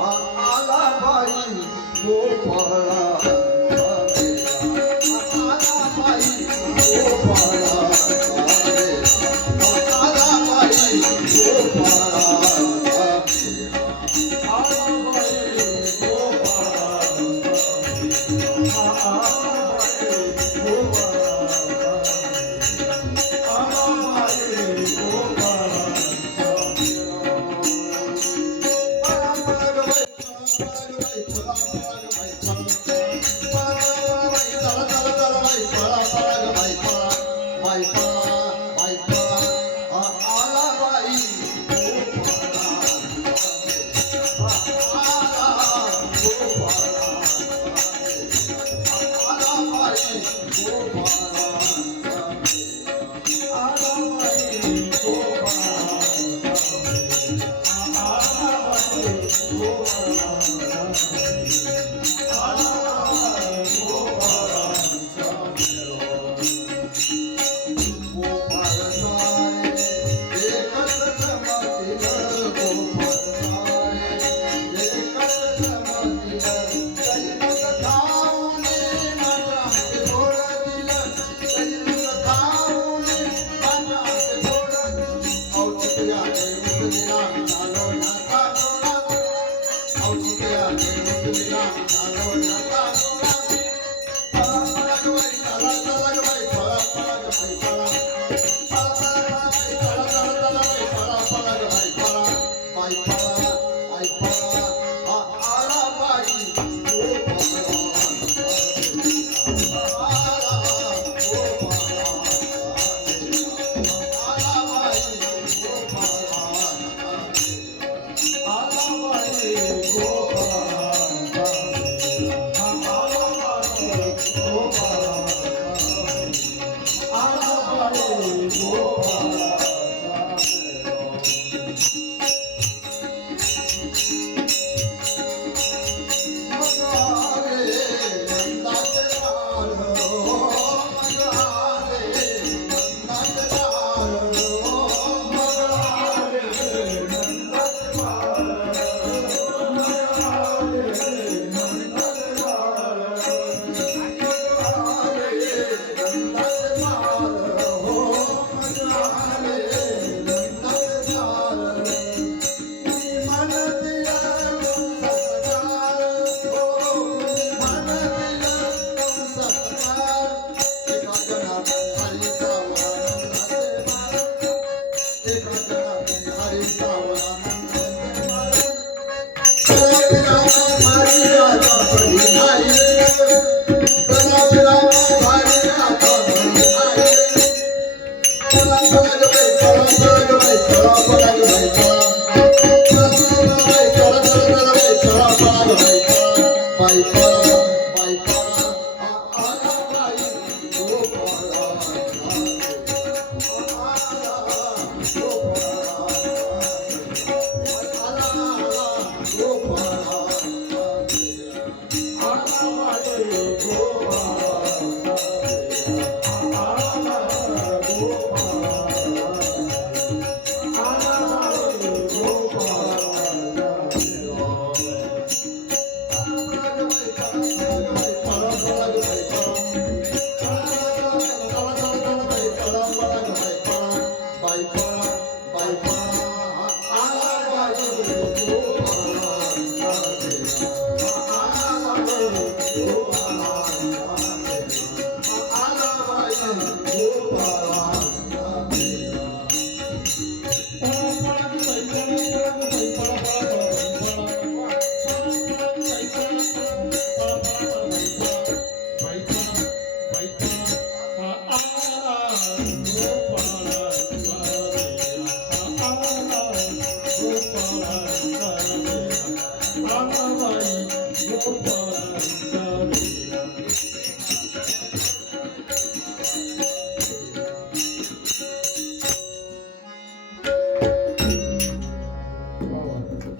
আলা ভাই গোপালা আলা ভাই গোপালা 祖国。Opa!